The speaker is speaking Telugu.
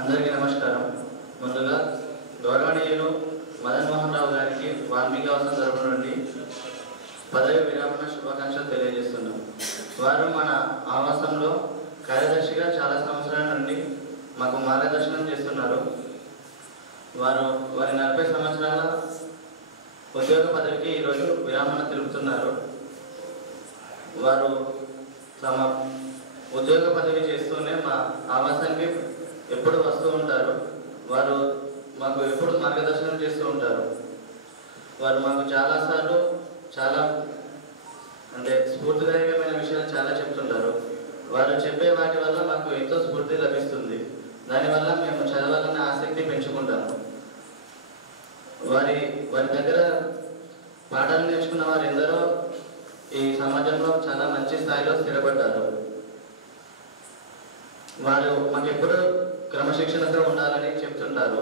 అందరికీ నమస్కారం. ముందుగా గౌరవనీయులు మదన్ మోహన్ రావు గారికి వాల్మీకి ఆవాసం తరపు నుండి పదవి విరమణ శుభాకాంక్షలు తెలియజేస్తున్నాం. వారు మన ఆవాసంలో కార్యదర్శిగా చాలా సంవత్సరాల నుండి మాకు మార్గదర్శనం చేస్తున్నారు. వారి 40 సంవత్సరాల ఉద్యోగ పదవికి ఈరోజు విరమణ తెలుపుతున్నారు. వారు తమ ఉద్యోగ పదవి చేస్తూనే మా ఆవాసానికి ఎప్పుడు వస్తూ ఉంటారు. వారు మాకు ఎప్పుడు మార్గదర్శనం చేస్తూ ఉంటారు. వారు మాకు చాలాసార్లు చాలా స్ఫూర్తిదాయకమైన విషయాలు చాలా చెప్తుంటారు. వారు చెప్పే వాటి వల్ల మాకు ఎంతో స్ఫూర్తి లభిస్తుంది. దానివల్ల మేము చదవాలన్న ఆసక్తి పెంచుకుంటాము. వారి దగ్గర పాఠాలు నేర్చుకున్న వారు ఎందరో ఈ సమాజంలో చాలా మంచి స్థాయిలో స్థిరపడ్డారు. వారు మాకు ఎప్పుడు క్రమశిక్షణతో ఉండాలని చెప్తుంటారు.